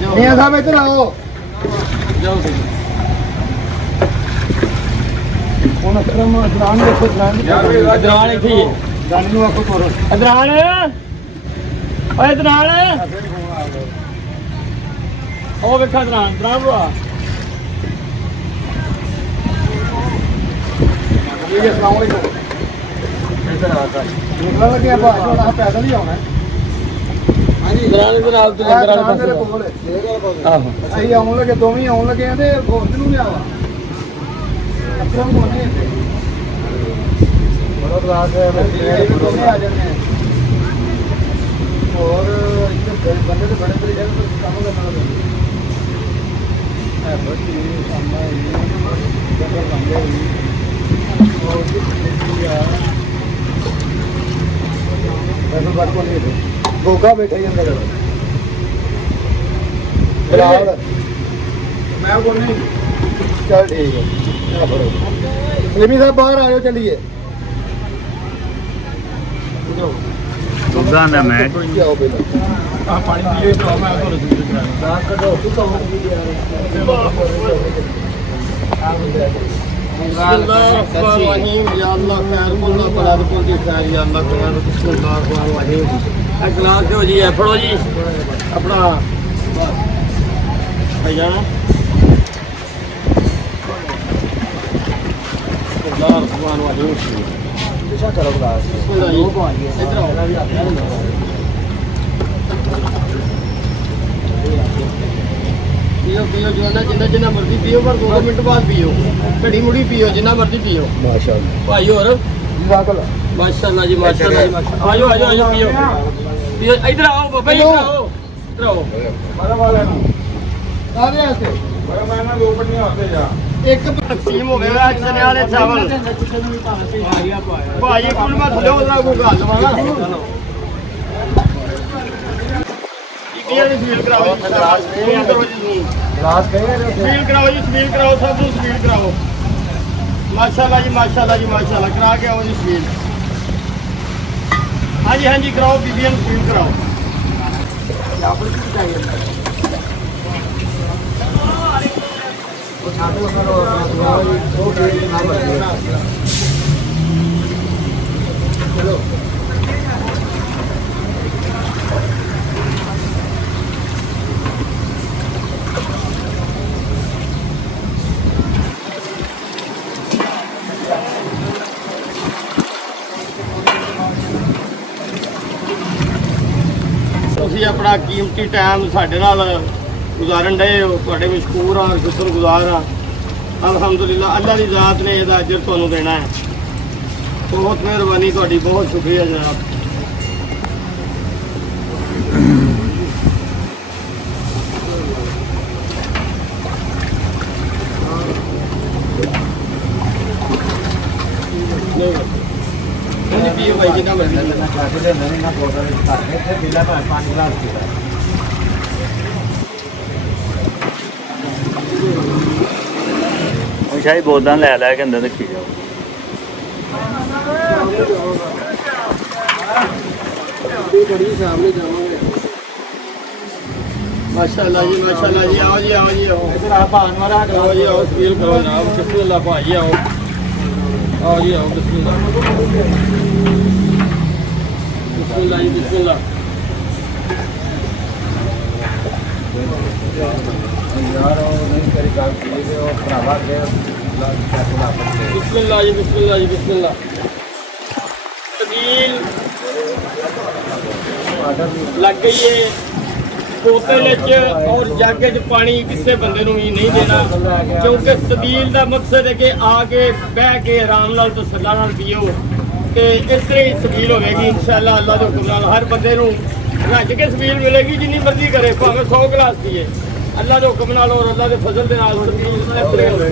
मियां साहब इधर आओ ਹੁਣ ਅਕਰਮ ਅਦਰਾਨ ਦੇਖੋ ਅਦਰਾਨ ਇੱਥੇ ਹੀ ਜਾਨ ਨੂੰ ਆਖੋ ਤੋਰੋ ਅਦਰਾਨ ਓਏ ਅਦਰਾਨ ਉਹ ਵੇਖਾ ਅਦਰਾਨ ਭਰਾ ਜੀ ਅਸਲਾਮ ਅਲੈਕੁਮ ਇੱਧਰ ਆ ਕੇ ਨਿਕਲਣ ਲੱਗੇ ਆਪਾਂ ਥੋੜਾ ਪੈਦਲ ਹੀ ਆਉਣਾ ਹਾਂਜੀ ਅਦਰਾਨ ਦੇ ਨਾਲ ਤੇ ਮੇਰੇ ਕੋਲ ਆਹੋ ਅਸੀਂ ਆਉਣ ਲੱਗੇ ਦੋਵੇਂ ਆਉਣ ਲੱਗੇ ਆ ਤੇ ਹੋਸਟ ਨੂੰ ਲਿਆਵਾ ਅਕਰਮ ਕੋਨੇ ਇੱਥੇ ਬੜਾ ਰਾਤ ਹੈ ਦੋਵੇਂ ਆ ਜਾਂਦੇ ਆ और ਇੱਥੇ ਬੰਦੇ ਤੇ ਬੜੇ ਬੜੇ ਜਗ੍ਹਾ ਤੇ ਕੰਮ ਕਰਨਾ ਪੈਂਦਾ ਹੈ ਬੜੀ ਸਾਮਾ ਇਹ ਜਗ੍ਹਾ ਬੰਦੇ और वैसे बात को नहीं थे गोगा बैठे ही अंदर फिलहाल मैं बोल नहीं चल ठीक है सलीमी साहब बाहर आ जाओ चलिए गोगा ना मैं क्या हो बेटा पानी पिए तो मैं दांत कटो तू तो हो गया बिस्मिल्लाहिर्रहमानिर्रहीम या अल्लाह खैर बोलना बड़ा को की खैर या अल्लाह खैर बिस्मिल्लाहिर्रहमानिर्रहीम एक गिलास दो जी है फड़ो जी अपना भैया बिस्मिल्लाहिर्रहमानिर्रहीम दिशा करो गिलास बिस्मिल्लाह इधर आओ पियो पियो जो ना जिन्ना जिन्ना मर्जी पियो पर 2 मिनट बाद पियो घड़ी मुड़ी पियो जिन्ना मर्जी पियो माशाल्लाह भाई और माशाल्लाह जी माशाल्लाह आयो आयो आयो पियो पियो इधर आओ बाबा इधर आओ मारा वाले सारे आते बड़ा मैंने 2 पन्ने आते जा एक तकसीम हो गया चने वाले चावल भाई कौन मैं थले वाला को गल वाला ये फील कराओ ग्लास फील कराओ जी फील कराओ सब कुछ फील कराओ माशाल्लाह जी माशाल्लाह जी माशाल्लाह करा के आओ जी फील हाँ जी कराओ बीबीएन फील कराओ चलो ਤੁਸੀਂ ਆਪਣਾ ਕੀਮਤੀ ਟਾਈਮ ਸਾਡੇ ਨਾਲ ਗੁਜ਼ਾਰਨ ਡਏ ਹੋ ਤੁਹਾਡੇ ਮਸ਼ਕੂਰ ਆ ਸ਼ੁਕਰਗੁਜ਼ਾਰ ਆ ਅਲਹਮਦੁਲਿਲਾ ਅੱਲਾ ਦੀ ਜ਼ਾਤ ਨੇ ਇਹਦਾ ਅਜਰ ਤੁਹਾਨੂੰ ਦੇਣਾ ਹੈ ਬਹੁਤ ਮਿਹਰਬਾਨੀ ਤੁਹਾਡੀ ਬਹੁਤ ਸ਼ੁਕਰੀਆ ਜਨਾਬ ਪੀਓ ਭਾਈ ਜਿੰਨਾ ਮਰਜ਼ੀ ਨਾ ਕਾਕੇ ਦੇ ਨਹੀਂ ਨਾ ਬੋਤਲ ਵਿੱਚ ਪਾ ਕੇ ਤੇ ਬਿਲਾ ਭਾਵੇਂ 5 ਗਲਾਸ ਪੀਦਾ ਉਹ ਸ਼ਾਇਦ ਬੋਤਲਾਂ ਲੈ ਕੇ ਅੰਦਰ ਰੱਖੀ ਜਾਓ बड़ी सामने जावांगे माशाल्लाह जी आओ जी इधर आप हमारा आओ जी आओ फील करो जनाब बिस्मिल्लाह भाई आओ जी आओ बिस्मिल्लाह बिस्मिल्लाह जी बिस्मिल्लाह यार नहीं करी काम किए और भरावा के बिस्मिल्लाह जी बिस्मिल्लाह जी बिस्मिल्लाह तबील लग गई है बोतल और जग च पानी किसी बंदे भी नहीं देना क्योंकि सबील का मकसद है कि आके बह के आराम नाल तसल्ला नाल पियो तो इस तरह ही सबील होगी इंशाअल्लाह अल्लाह के हुक्म नाल हर बंदे रज के सबील मिलेगी जिन्नी मर्जी करे भावें 100 गिलास पिए अल्लाह के हुक्म नाल और अल्लाह के फजल के नाल सबील इस तरह होगी